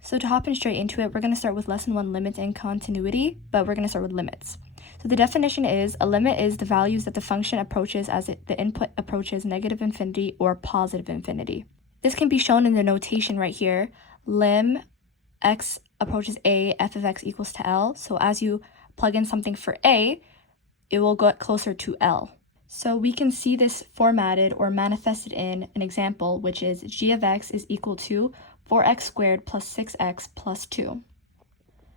So to hop in straight into it, we're going to start with lesson 1, limits and continuity, but we're going to start with limits. So the definition is, a limit is the values that the function approaches as the input approaches negative infinity or positive infinity. This can be shown in the notation right here. Lim x approaches a, f of x equals to L. So as you plug in something for a, it will get closer to L. So we can see this formatted or manifested in an example, which is g of x is equal to 4x squared plus 6x plus 2.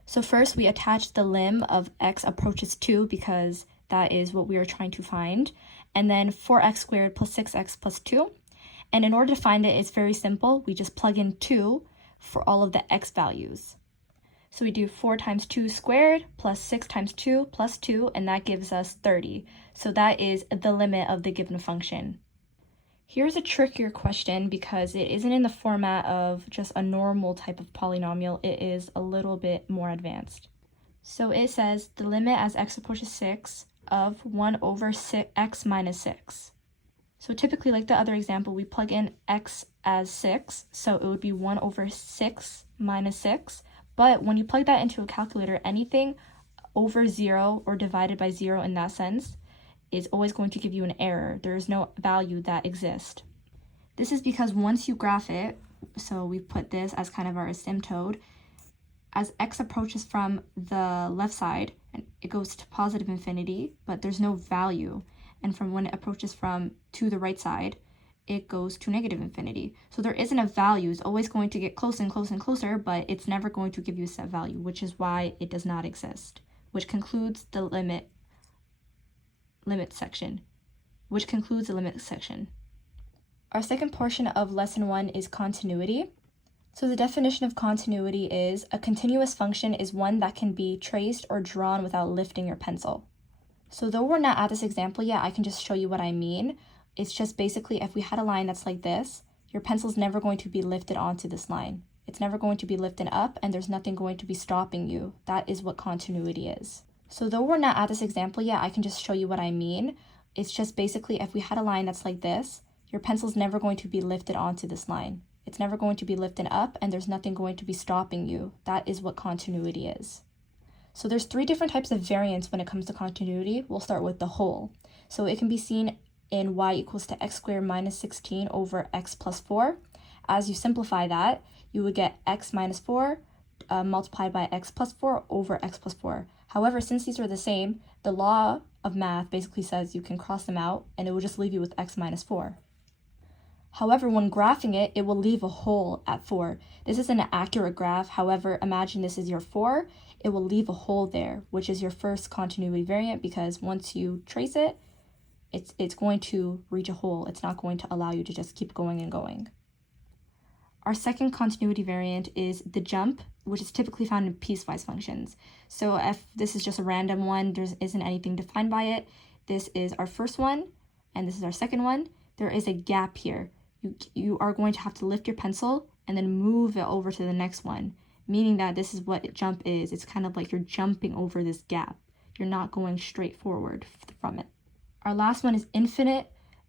So first we attach the lim of x approaches 2 because that is what we are trying to find, and then 4x squared plus 6x plus 2. And in order to find it, it's very simple. We just plug in 2 for all of the x values. So we do 4 times 2 squared plus 6 times 2 plus 2, and that gives us 30. So that is the limit of the given function. Here's a trickier question because it isn't in the format of just a normal type of polynomial. It is a little bit more advanced. So it says the limit as x approaches 6 of 1 over x minus 6. So typically, like the other example, we plug in x as 6, so it would be 1 over 6 minus 6. But when you plug that into a calculator, anything over 0 or divided by 0 in that sense is always going to give you an error. There is no value that exists. This is because once you graph it, so we put this as kind of our asymptote, as x approaches from the left side, it goes to positive infinity, but there's no value. And from when it approaches from to the right side, it goes to negative infinity. So there isn't a value. It's always going to get closer and closer and closer, but it's never going to give you a set value, which is why it does not exist, which concludes the limit section. Our second portion of lesson 1 is continuity. So the definition of continuity is, a continuous function is one that can be traced or drawn without lifting your pencil. So though we're not at this example yet, I can just show you what I mean. It's just basically, if we had a line that's like this, your pencil's never going to be lifted onto this line. It's never going to be lifted up, and there's nothing going to be stopping you. That is what continuity is. So though we're not at this example yet, I can just show you what I mean. It's just basically, if we had a line that's like this, your pencil's never going to be lifted onto this line. It's never going to be lifted up, and there's nothing going to be stopping you. That is what continuity is. So there's 3 different types of variants when it comes to continuity. We'll start with the whole. So it can be seen in y equals to x squared minus 16 over x plus 4. As you simplify that, you would get x minus 4 multiplied by x plus 4 over x plus 4. However, since these are the same, the law of math basically says you can cross them out, and it will just leave you with x minus 4. However, when graphing it, it will leave a hole at 4. This isn't an accurate graph. However, imagine this is your 4. It will leave a hole there, which is your first continuity variant, because once you trace it, it's going to reach a hole. It's not going to allow you to just keep going and going. Our second continuity variant is the jump, which is typically found in piecewise functions. So if this is just a random one, there isn't anything defined by it. This is our first one, and this is our second one. There is a gap here. You are going to have to lift your pencil and then move it over to the next one, meaning that this is what jump is. It's kind of like you're jumping over this gap. You're not going straight forward from it. Our last one is infinite,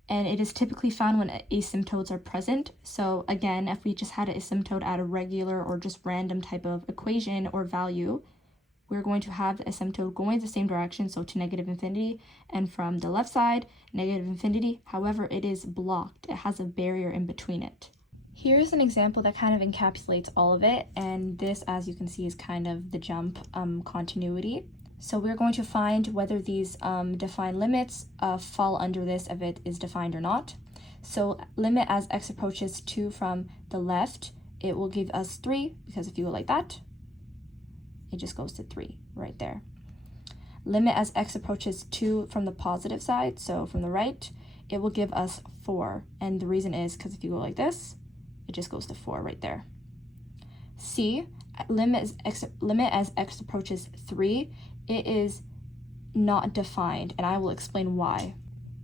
and it is typically found when asymptotes are present. So again, if we just had an asymptote at a regular or just random type of equation or value, we're going to have the asymptote going the same direction, so to negative infinity, and from the left side, negative infinity. However, it is blocked. It has a barrier in between it. Here's an example that kind of encapsulates all of it, and this, as you can see, is kind of the jump continuity. So we're going to find whether these defined limits fall under this, if it is defined or not. So limit as x approaches 2 from the left, it will give us 3, because if you go like that, it just goes to 3 right there. Limit as x approaches 2 from the positive side, so from the right, it will give us 4. And the reason is because if you go like this, it just goes to 4 right there. C, limit as x approaches 3, it is not defined, and I will explain why.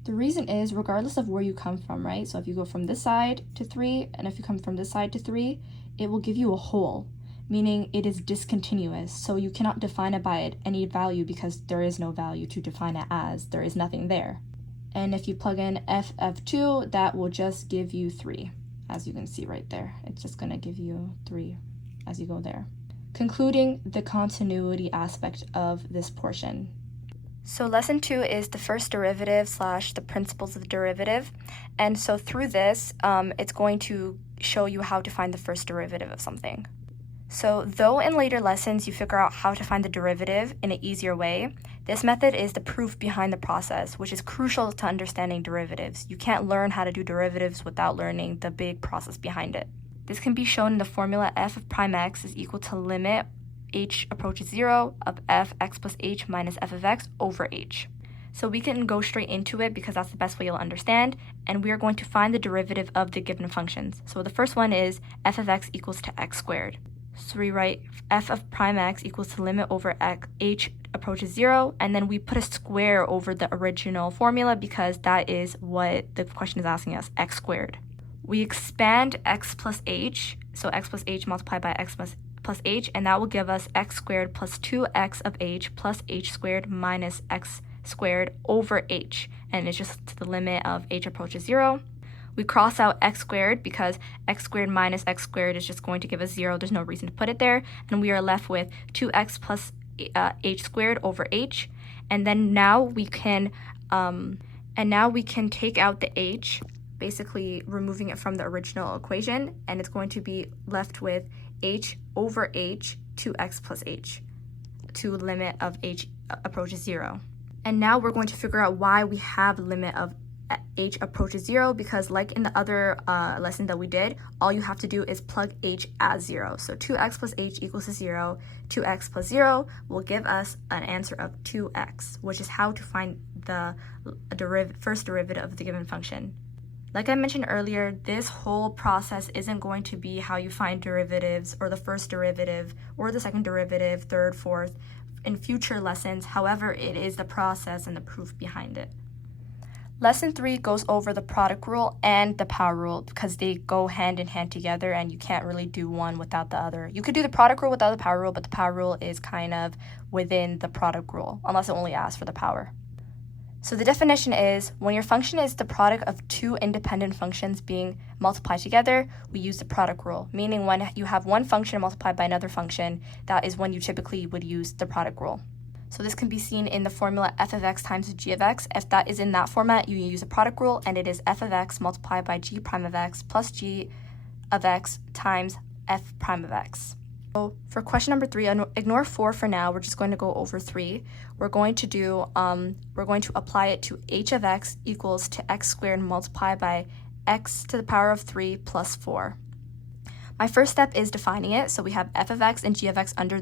The reason is, regardless of where you come from, right? So if you go from this side to 3, and if you come from this side to 3, it will give you a hole, meaning it is discontinuous. So you cannot define it by any value because there is no value to define it as. There is nothing there. And if you plug in f of 2, that will just give you 3, as you can see right there. It's just going to give you 3 as you go there. Concluding the continuity aspect of this portion. So lesson 2 is the first derivative / the principles of the derivative. And so through this, it's going to show you how to find the first derivative of something. So though in later lessons you figure out how to find the derivative in an easier way, this method is the proof behind the process, which is crucial to understanding derivatives. You can't learn how to do derivatives without learning the big process behind it. This can be shown in the formula f of prime x is equal to limit h approaches 0 of f x plus h minus f of x over h. So we can go straight into it because that's the best way you'll understand, and we are going to find the derivative of the given functions. So the first one is f of x equals to x squared. So we write f of prime x equals to limit over h approaches 0, and then we put a square over the original formula because that is what the question is asking us, x squared. We expand x plus h, so x plus h multiplied by x plus h, and that will give us x squared plus 2x of h plus h squared minus x squared over h, and it's just to the limit of h approaches 0. We cross out x squared because x squared minus x squared is just going to give us 0. There's no reason to put it there, and we are left with 2x plus h squared over h. And then now we can take out the h, basically removing it from the original equation, and it's going to be left with h over h 2x plus h to limit of h approaches 0. And now we're going to figure out why we have limit of h approaches 0, because like in the other lesson that we did, all you have to do is plug h as 0. So 2x plus h equals to 0. 2x plus 0 will give us an answer of 2x, which is how to find the first derivative of the given function. Like I mentioned earlier, this whole process isn't going to be how you find derivatives or the first derivative or the second derivative, third, fourth, in future lessons. However, it is the process and the proof behind it. Lesson 3 goes over the product rule and the power rule because they go hand in hand together and you can't really do one without the other. You could do the product rule without the power rule, but the power rule is kind of within the product rule, unless it only asks for the power. So the definition is, when your function is the product of two independent functions being multiplied together, we use the product rule, meaning when you have one function multiplied by another function, that is when you typically would use the product rule. So this can be seen in the formula f of x times g of x. If that is in that format, you use a product rule, and it is f of x multiplied by g prime of x plus g of x times f prime of x. So for question number 3, ignore 4 for now. We're just going to go over 3. We're going to apply it to h of x equals to x squared multiplied by x to the power of 3 plus 4. My first step is defining it. So we have f of x and g of x under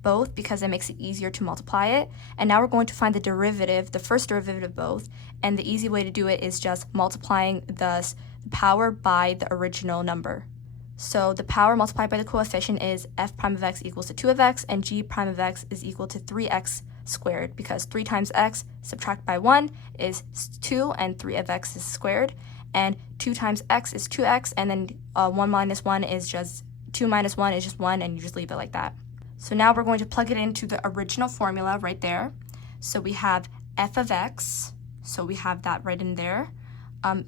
both because it makes it easier to multiply it. And now we're going to find the derivative, the first derivative of both. And the easy way to do it is just multiplying the power by the original number. So the power multiplied by the coefficient is f prime of x equals to 2 of x, and g prime of x is equal to 3x squared, because 3 times x subtract by 1 is 2, and 3 of x is squared. And 2 times x is 2x, and then 1 minus 1 is just 2 minus 1 is just 1, and you just leave it like that. So now we're going to plug it into the original formula right there. So we have f of x, so we have that right in there,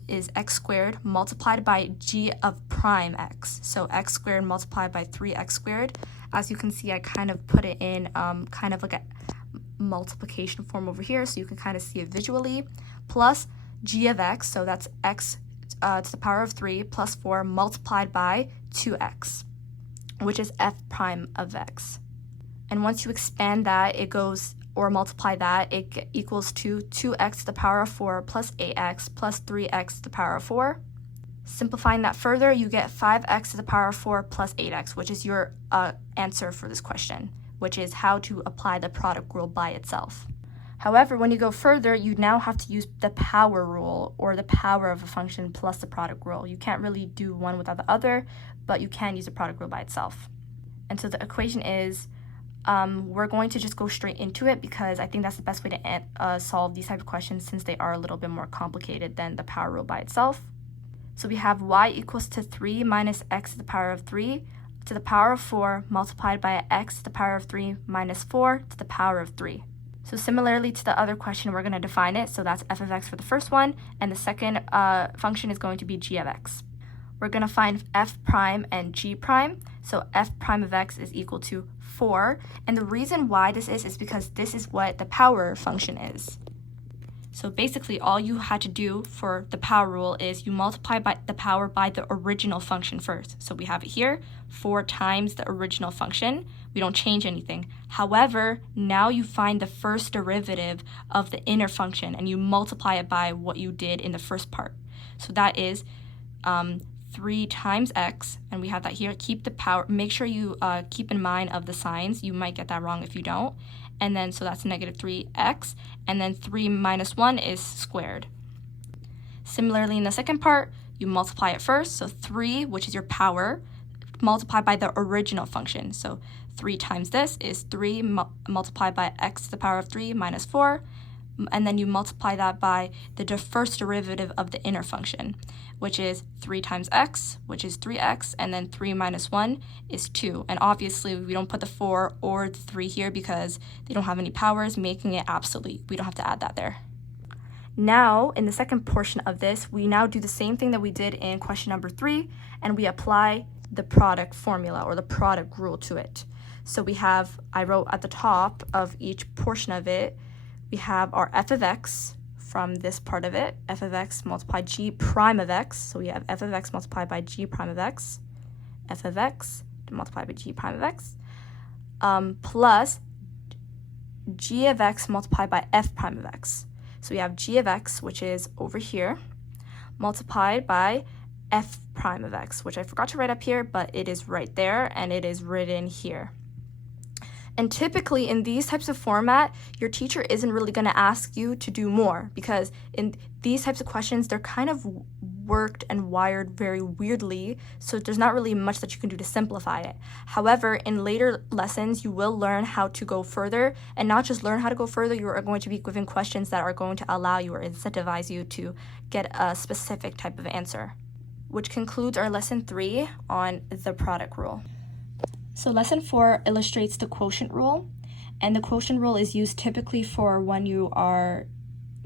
is x squared multiplied by g of prime x. So x squared multiplied by 3x squared. As you can see, I kind of put it in kind of like a multiplication form over here, so you can kind of see it visually, plus g of x, so that's x to the power of 3 plus 4 multiplied by 2x, which is f prime of x. And once you expand that, it goes, or multiply that, it equals to 2x to the power of 4 plus 8x plus 3x to the power of 4. Simplifying that further, you get 5x to the power of 4 plus 8x, which is your answer for this question, which is how to apply the product rule by itself. However, when you go further, you now have to use the power rule, or the power of a function plus the product rule. You can't really do one without the other, but you can use the product rule by itself. And so the equation is, we're going to just go straight into it because I think that's the best way to solve these type of questions, since they are a little bit more complicated than the power rule by itself. So we have y equals to 3 minus x to the power of 3 to the power of 4 multiplied by x to the power of 3 minus 4 to the power of 3. So similarly to the other question, we're going to define it. So that's f of x for the first one, and the second function is going to be g of x. we're going to find f prime and g prime. So f prime of x is equal to 4. And the reason why this is because this is what the power function is. So basically, all you had to do for the power rule is you multiply by the power by the original function first. So we have it here, 4 times the original function. We don't change anything. However, now you find the first derivative of the inner function, and you multiply it by what you did in the first part. So that is 3 times x, and we have that here. Keep the power. Make sure you keep in mind of the signs. You might get that wrong if you don't. And then, so that's negative 3x, and then 3 minus 1 is squared. Similarly, in the second part, you multiply it first, so 3, which is your power, multiplied by the original function. So 3 times this is 3 multiplied by x to the power of 3 minus 4, and then you multiply that by the first derivative of the inner function, which is 3 times x, which is 3x, and then 3 minus 1 is 2. And obviously, we don't put the 4 or the 3 here because they don't have any powers, making it obsolete. We don't have to add that there. Now, in the second portion of this, we now do the same thing that we did in question number 3, and we apply the product formula or the product rule to it. So we have, I wrote at the top of each portion of it, we have our f of x from this part of it, f of x multiplied g prime of x. So we have f of x multiplied by g prime of x, f of x multiplied by g prime of x, plus g of x multiplied by f prime of x. So we have g of x, which is over here, multiplied by f prime of x, which I forgot to write up here, but it is right there, and it is written here. And typically in these types of format, your teacher isn't really going to ask you to do more, because in these types of questions, they're kind of worked and wired very weirdly, so there's not really much that you can do to simplify it. However, in later lessons, you will learn how to go further, and not just learn how to go further, you are going to be given questions that are going to allow you or incentivize you to get a specific type of answer. Which concludes our lesson 3 on the product rule. So lesson 4 illustrates the quotient rule, and the quotient rule is used typically for when you are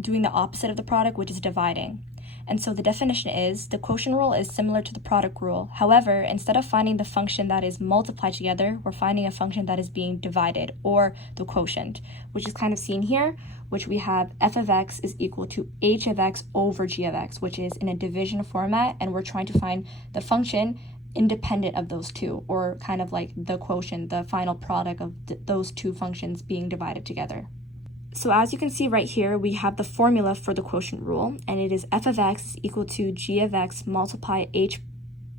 doing the opposite of the product, which is dividing. And so the definition is, the quotient rule is similar to the product rule. However, instead of finding the function that is multiplied together, we're finding a function that is being divided, or the quotient, which is kind of seen here, which we have f of x is equal to h of x over g of x, which is in a division format, and we're trying to find the function independent of those two, or kind of like the quotient, the final product of those two functions being divided together. So as you can see right here, we have the formula for the quotient rule, and it is f of x is equal to g of x multiply h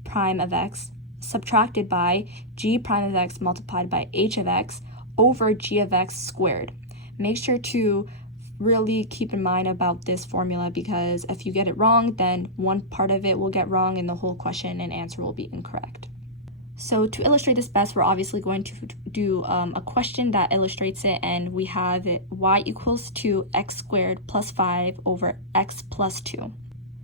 prime of x subtracted by g prime of x multiplied by h of x over g of x squared. Make sure to really keep in mind about this formula, because if you get it wrong, then one part of it will get wrong and the whole question and answer will be incorrect. So to illustrate this best, we're obviously going to do a question that illustrates it, and we have it y equals to x squared plus 5 over x plus 2.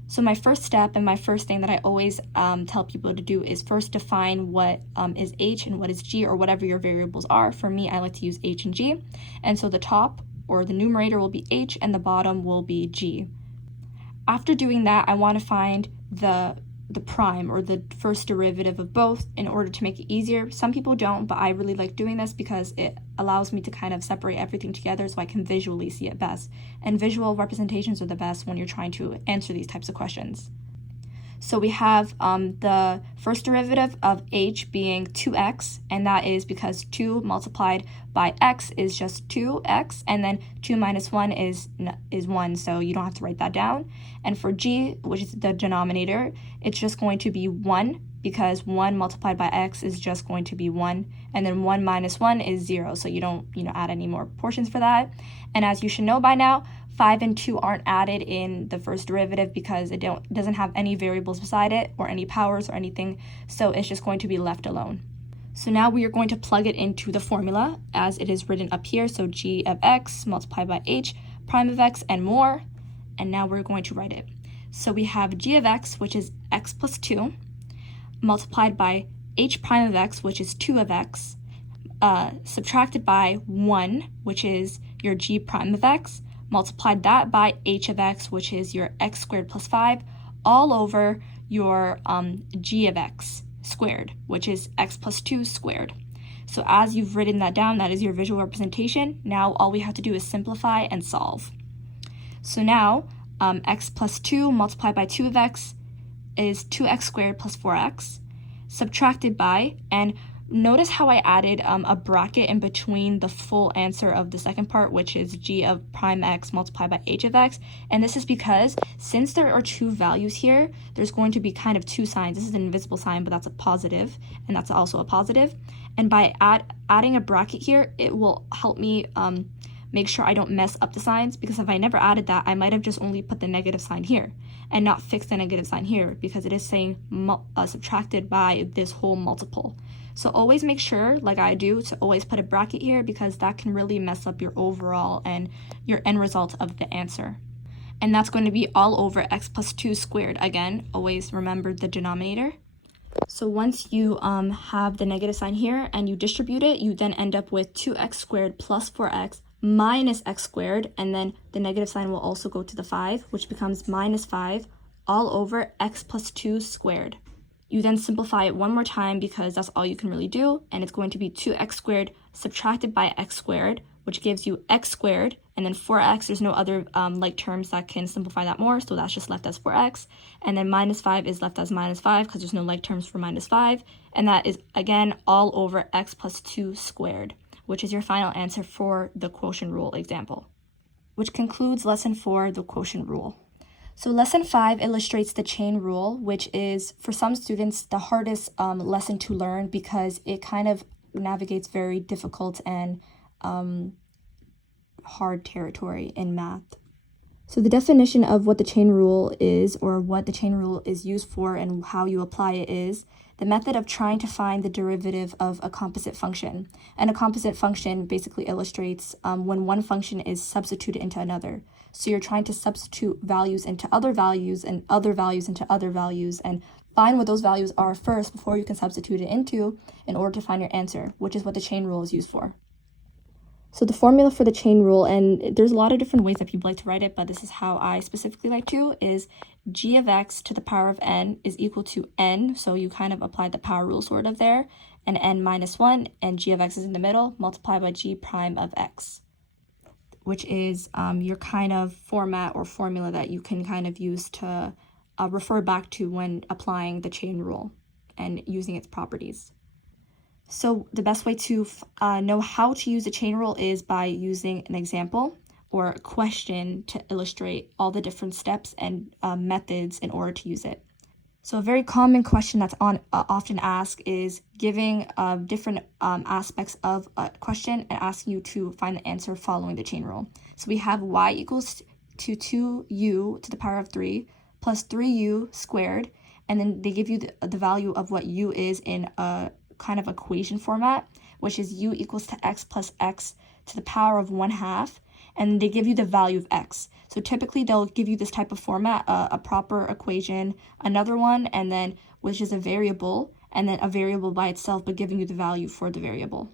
So my first step and my first thing that I always tell people to do is first define what is h and what is g, or whatever your variables are. For me, I like to use h and g, and so the top or the numerator will be h and the bottom will be g. After doing that, I want to find the prime, or the first derivative of both, in order to make it easier. Some people don't, but I really like doing this because it allows me to kind of separate everything together so I can visually see it best. And visual representations are the best when you're trying to answer these types of questions. So we have the first derivative of h being 2x, and that is because 2 multiplied by x is just 2x, and then 2 minus 1 is 1, so you don't have to write that down. And for g, which is the denominator, it's just going to be 1, because 1 multiplied by x is just going to be 1, and then 1 minus 1 is 0, so you don't add any more portions for that. And as you should know by now, 5 and 2 aren't added in the first derivative because it doesn't have any variables beside it or any powers or anything, so it's just going to be left alone. So now we are going to plug it into the formula as it is written up here, so g of x multiplied by h prime of x and more, and now we're going to write it. So we have g of x, which is x plus 2, multiplied by h prime of x, which is 2 of x, subtracted by 1, which is your g prime of x, multiplied that by h of x, which is your x squared plus 5, all over your g of x squared, which is x plus 2 squared. So as you've written that down, that is your visual representation. Now all we have to do is simplify and solve. So now x plus 2 multiplied by 2 of x is 2x squared plus 4x, subtracted by, and notice how I added a bracket in between the full answer of the second part, which is g of prime x multiplied by h of x. And this is because since there are two values here, there's going to be kind of two signs. This is an invisible sign, but that's a positive, and that's also a positive. And by adding a bracket here, it will help me make sure I don't mess up the signs, because if I never added that, I might have just only put the negative sign here and not fixed the negative sign here, because it is saying subtracted by this whole multiple. So always make sure, like I do, to always put a bracket here, because that can really mess up your overall and your end result of the answer. And that's going to be all over x plus 2 squared. Again, always remember the denominator. So once you have the negative sign here and you distribute it, you then end up with 2x squared plus 4x minus x squared, and then the negative sign will also go to the 5, which becomes minus 5 all over x plus 2 squared. You then simplify it one more time, because that's all you can really do, and it's going to be 2x squared subtracted by x squared, which gives you x squared, and then 4x, there's no other like terms that can simplify that more, so that's just left as 4x, and then minus 5 is left as minus 5, because there's no like terms for minus 5, and that is, again, all over x plus 2 squared, which is your final answer for the quotient rule example, which concludes lesson 4, the quotient rule. So lesson 5 illustrates the chain rule, which is, for some students, the hardest lesson to learn, because it kind of navigates very difficult and hard territory in math. So the definition of what the chain rule is, or what the chain rule is used for and how you apply it, is the method of trying to find the derivative of a composite function. And a composite function basically illustrates when one function is substituted into another. So you're trying to substitute values into other values and other values into other values, and find what those values are first before you can substitute it into, in order to find your answer, which is what the chain rule is used for. So the formula for the chain rule, and there's a lot of different ways that people like to write it, but this is how I specifically like to, is g of x to the power of n is equal to n, so you kind of apply the power rule sort of there, and n minus 1, and g of x is in the middle, multiplied by g prime of x, which is your kind of format or formula that you can kind of use to refer back to when applying the chain rule and using its properties. So the best way to know how to use the chain rule is by using an example or a question to illustrate all the different steps and methods in order to use it. So a very common question that's often asked is giving different aspects of a question and asking you to find the answer following the chain rule. So we have y equals to 2u to the power of 3 plus 3u squared, and then they give you the value of what u is in a kind of equation format, which is u equals to x plus x to the power of 1/2, and they give you the value of x. So typically they'll give you this type of format, a proper equation, another one, and then which is a variable, and then a variable by itself, but giving you the value for the variable.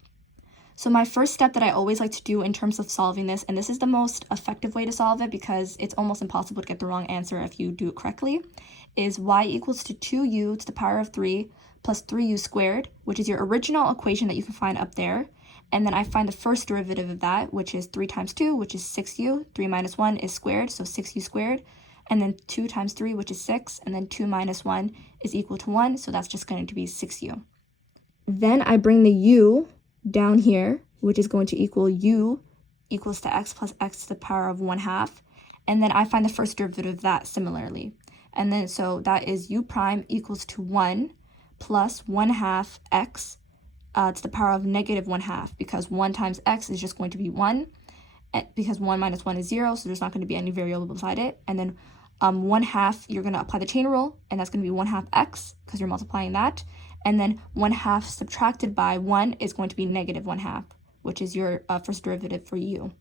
So my first step that I always like to do in terms of solving this, and this is the most effective way to solve it because it's almost impossible to get the wrong answer if you do it correctly, is y equals to 2u to the power of 3 plus 3u squared, which is your original equation that you can find up there. And then I find the first derivative of that, which is 3 times 2, which is 6u. 3 minus 1 is squared, so 6u squared. And then 2 times 3, which is 6. And then 2 minus 1 is equal to 1, so that's just going to be 6u. Then I bring the u down here, which is going to equal u equals to x plus x to the power of 1/2. And then I find the first derivative of that similarly. And then so that is u prime equals to 1 plus 1/2 x to the power of negative 1/2, because 1 times x is just going to be 1, because 1 minus 1 is 0, so there's not going to be any variable beside it. And then 1/2, you're going to apply the chain rule, and that's going to be 1/2 x, because you're multiplying that. And then 1/2 subtracted by 1 is going to be negative 1/2, which is your first derivative for u.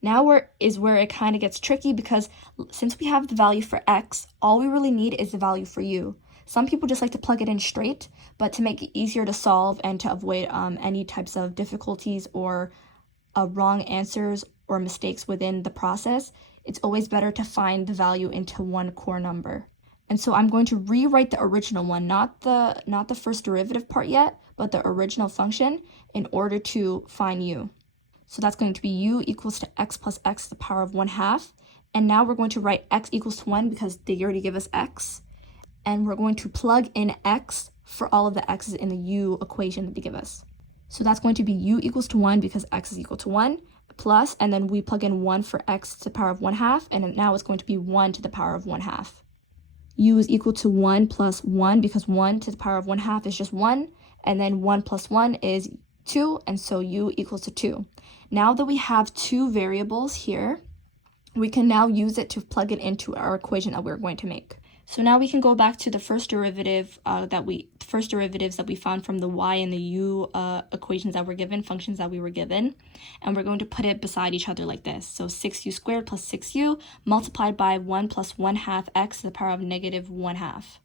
Now where it kind of gets tricky, because since we have the value for x, all we really need is the value for u. Some people just like to plug it in straight, but to make it easier to solve and to avoid any types of difficulties or wrong answers or mistakes within the process, it's always better to find the value into one core number. And so I'm going to rewrite the original one, not the first derivative part yet, but the original function in order to find u. So that's going to be u equals to x plus x to the power of 1/2. And now we're going to write x equals to 1 because they already give us x. And we're going to plug in x for all of the x's in the u equation that they give us. So that's going to be u equals to 1 because x is equal to 1, plus, and then we plug in 1 for x to the power of 1/2, and now it's going to be 1 to the power of 1/2. U is equal to 1 plus 1 because 1 to the power of 1/2 is just 1, and then 1 plus 1 is 2, and so u equals to 2. Now that we have two variables here, we can now use it to plug it into our equation that we're going to make. So now we can go back to the first derivative derivatives that we found from the y and the u equations that were given, functions that we were given, and we're going to put it beside each other like this. So 6u squared plus 6u multiplied by 1 plus 1/2 x to the power of negative 1/2.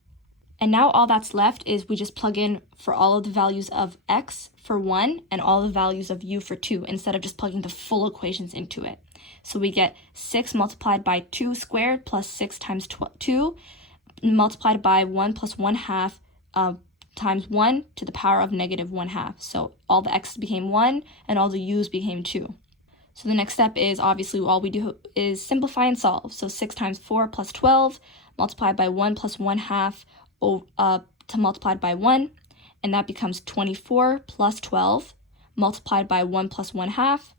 And now all that's left is we just plug in for all of the values of x for 1 and all the values of u for 2 instead of just plugging the full equations into it. So we get 6 multiplied by 2 squared plus 6 times 2 multiplied by 1 plus 1/2 times 1 to the power of negative 1/2. So all the x's became 1 and all the u's became 2. So the next step is obviously all we do is simplify and solve. So 6 times 4 plus 12 multiplied by 1 plus 1/2 to multiplied by 1, and that becomes 24 plus 12 multiplied by 1 plus 1/2.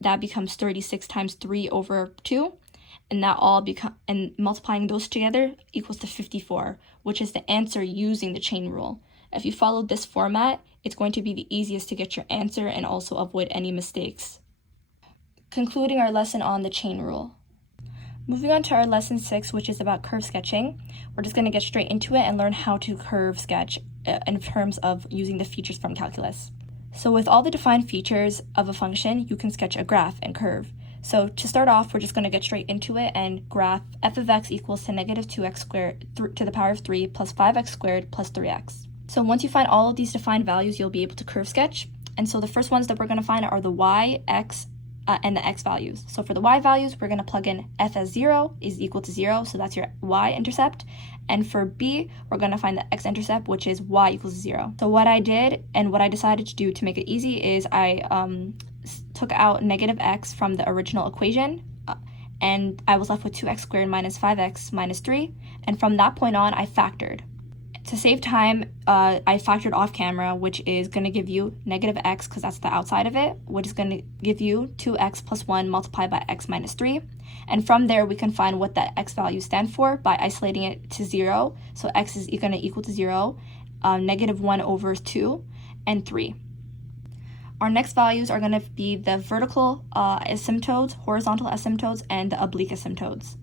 That becomes 36 times 3 over 2, and that all and multiplying those together equals to 54, which is the answer using the chain rule. If you follow this format, it's going to be the easiest to get your answer and also avoid any mistakes. Concluding our lesson on the chain rule. Moving on to our lesson 6, which is about curve sketching. We're just going to get straight into it and learn how to curve sketch in terms of using the features from calculus. So with all the defined features of a function, you can sketch a graph and curve. So to start off, we're just going to get straight into it and graph f of x equals to negative 2x squared to the power of 3 plus 5x squared plus 3x. So once you find all of these defined values, you'll be able to curve sketch. And so the first ones that we're going to find are the y, x, and the x values. So for the y values, we're going to plug in f as 0 is equal to 0, so that's your y-intercept. And for b, we're going to find the x-intercept, which is y equals 0. So what I did and what I decided to do to make it easy is I took out negative x from the original equation, and I was left with 2x squared minus 5x minus 3. And from that point on, I factored. To save time, I factored off camera, which is going to give you negative x because that's the outside of it, which is going to give you 2x plus 1 multiplied by x minus 3. And from there, we can find what the x values stand for by isolating it to 0. So x is going to equal to 0, negative 1 over 2, and 3. Our next values are going to be the vertical asymptotes, horizontal asymptotes, and the oblique asymptotes.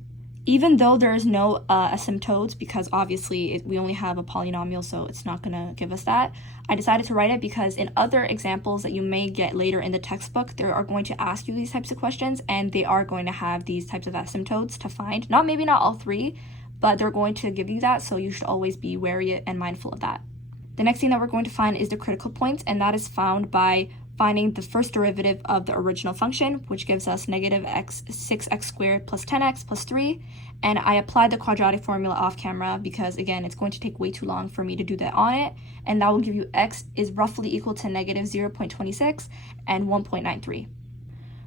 Even though there is no asymptotes, because obviously we only have a polynomial, so it's not going to give us that, I decided to write it because in other examples that you may get later in the textbook, they are going to ask you these types of questions, and they are going to have these types of asymptotes to find. Maybe not all three, but they're going to give you that, so you should always be wary and mindful of that. The next thing that we're going to find is the critical points, and that is found by finding the first derivative of the original function, which gives us negative 6x squared plus 10x plus 3. And I applied the quadratic formula off camera because, again, it's going to take way too long for me to do that on it. And that will give you x is roughly equal to negative 0.26 and 1.93.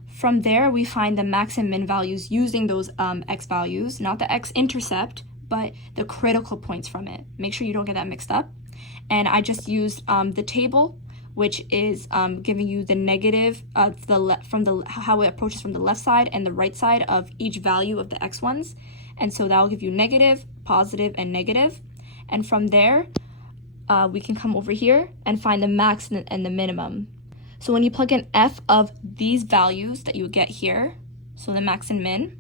From there, we find the max and min values using those x values, not the x-intercept, but the critical points from it. Make sure you don't get that mixed up. And I just used the table, which is giving you the negative how it approaches from the left side and the right side of each value of the x ones. And so that will give you negative, positive, and negative. And from there, we can come over here and find the max and the minimum. So when you plug in f of these values that you get here, so the max and min,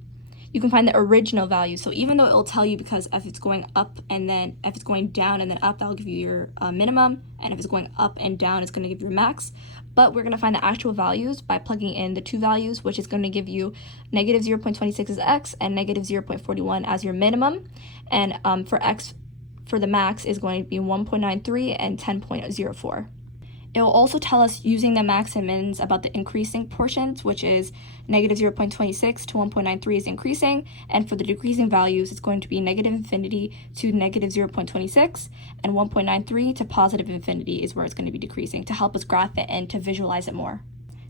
you can find the original value. So even though it'll tell you, because if it's going up and then if it's going down and then up, that'll give you your minimum. And if it's going up and down, it's going to give you your max. But we're going to find the actual values by plugging in the two values, which is going to give you negative 0.26 as x and negative 0.41 as your minimum. And for x, for the max, is going to be 1.93 and 10.04. It will also tell us using the max and mins about the increasing portions, which is negative 0.26 to 1.93 is increasing, and for the decreasing values, it's going to be negative infinity to negative 0.26, and 1.93 to positive infinity is where it's going to be decreasing, to help us graph it and to visualize it more.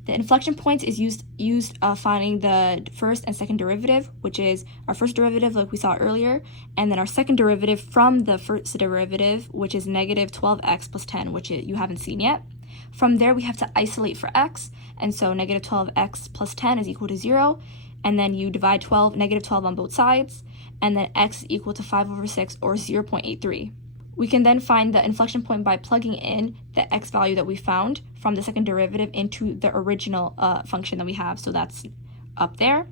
The inflection points is used finding the first and second derivative, which is our first derivative like we saw earlier, and then our second derivative from the first derivative, which is negative 12x plus 10, which you haven't seen yet. From there, we have to isolate for x, and so negative 12x plus 10 is equal to 0, and then you divide negative 12 on both sides, and then x is equal to 5 over 6, or 0.83. We can then find the inflection point by plugging in the x value that we found from the second derivative into the original function that we have, so that's up there.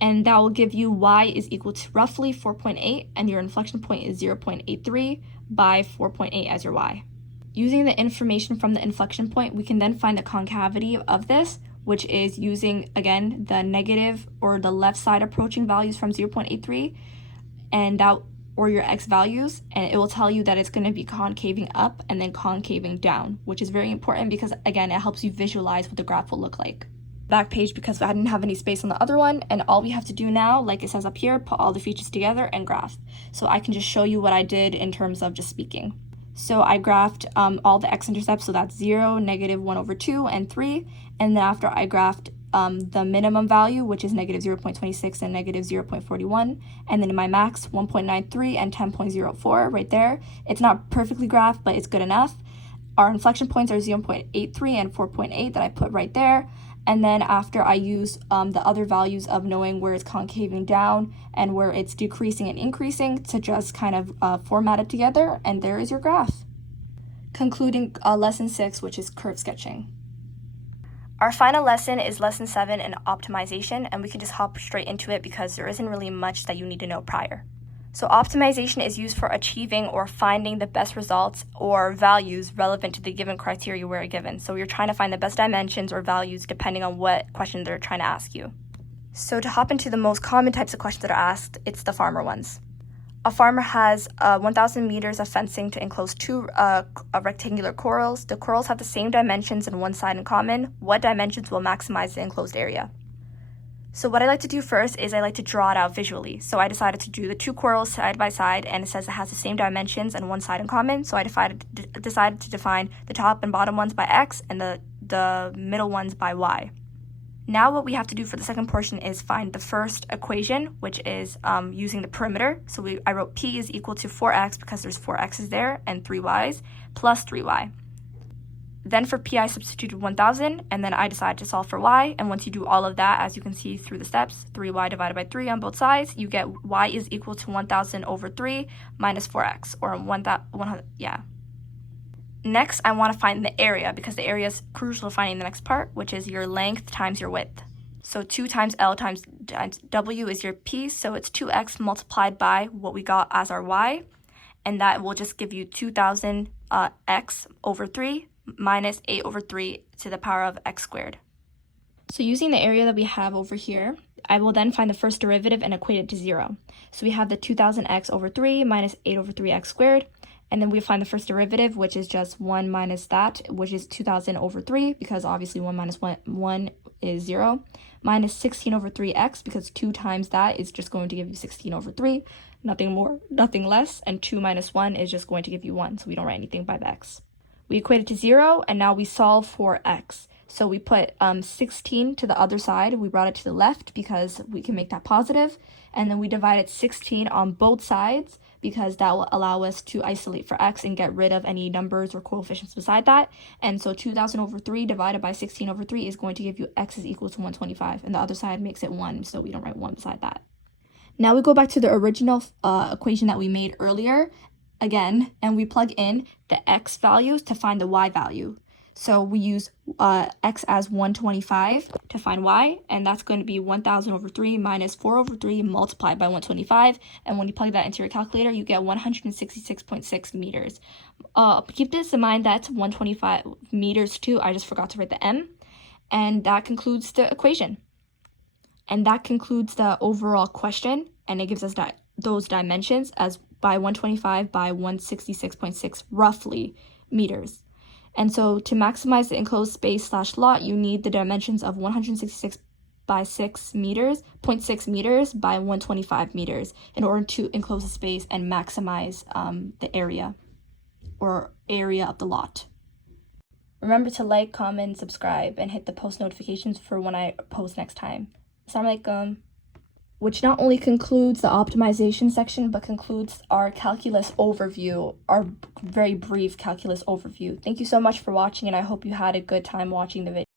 And that will give you y is equal to roughly 4.8, and your inflection point is 0.83 by 4.8 as your y. Using the information from the inflection point, we can then find the concavity of this, which is using, again, the negative or the left side approaching values from 0.83, and or your x values, and it will tell you that it's going to be concaving up and then concaving down, which is very important because, again, it helps you visualize what the graph will look like. Back page, because I didn't have any space on the other one, and all we have to do now, like it says up here, put all the features together and graph. So I can just show you what I did in terms of just speaking. So I graphed all the x-intercepts, so that's 0, negative 1 over 2, and 3, and then after I graphed the minimum value, which is negative 0.26 and negative 0.41, and then in my max, 1.93 and 10.04 right there. It's not perfectly graphed, but it's good enough. Our inflection points are 0.83 and 4.8 that I put right there. And then after I use the other values of knowing where it's concaving down and where it's decreasing and increasing to just kind of format it together, and there is your graph. Concluding lesson 6, which is curve sketching. Our final lesson is lesson 7 in optimization, and we can just hop straight into it because there isn't really much that you need to know prior. So optimization is used for achieving or finding the best results or values relevant to the given criteria we're given. So you're trying to find the best dimensions or values depending on what question they're trying to ask you. So to hop into the most common types of questions that are asked, it's the farmer ones. A farmer has 1,000 meters of fencing to enclose 2 rectangular corrals. The corrals have the same dimensions and one side in common. What dimensions will maximize the enclosed area? So what I like to do first is I like to draw it out visually. So I decided to do the 2 corrals side by side, and it says it has the same dimensions and one side in common. So I decided to define the top and bottom ones by x and the middle ones by y. Now what we have to do for the second portion is find the first equation, which is using the perimeter. So I wrote p is equal to 4x because there's 4 x's there and 3 y's plus 3y. Then for p, I substituted 1,000, and then I decided to solve for y. And once you do all of that, as you can see through the steps, 3y divided by 3 on both sides, you get y is equal to 1,000 over 3 minus 4x, or 100, yeah. Next, I want to find the area, because the area is crucial to finding the next part, which is your length times your width. So 2 times L times W is your P, so it's 2x multiplied by what we got as our y, and that will just give you 2,000 x over 3 minus 8 over 3 to the power of x squared. So using the area that we have over here, I will then find the first derivative and equate it to 0. So we have the 2,000x over 3 minus 8 over 3x squared, and then we find the first derivative, which is just 1 minus that, which is 2,000 over 3, because obviously 1 minus 1 is 0, minus 16 over 3x, because 2 times that is just going to give you 16 over 3, nothing more, nothing less, and 2 minus 1 is just going to give you 1, so we don't write anything by the x. We equate it to 0, and now we solve for x. So we put 16 to the other side. We brought it to the left because we can make that positive. And then we divided 16 on both sides because that will allow us to isolate for x and get rid of any numbers or coefficients beside that. And so 2,000 over 3 divided by 16 over 3 is going to give you x is equal to 125. And the other side makes it 1, so we don't write 1 beside that. Now we go back to the original equation that we made earlier again, and we plug in the x values to find the y value. So we use x as 125 to find y, and that's going to be 1,000 over 3 minus 4 over 3 multiplied by 125. And when you plug that into your calculator, you get 166.6 meters. Keep this in mind, that's 125 meters too. I just forgot to write the m. And that concludes the equation. And that concludes the overall question, and it gives us those dimensions as by 125 by 166.6 roughly meters. And so to maximize the enclosed space / lot, you need the dimensions of 166 by 6 meters, 0.6 meters by 125 meters in order to enclose the space and maximize the area or area of the lot. Remember to like, comment, subscribe, and hit the post notifications for when I post next time. Assalamualaikum. Which not only concludes the optimization section, but concludes our calculus overview, our very brief calculus overview. Thank you so much for watching, and I hope you had a good time watching the video.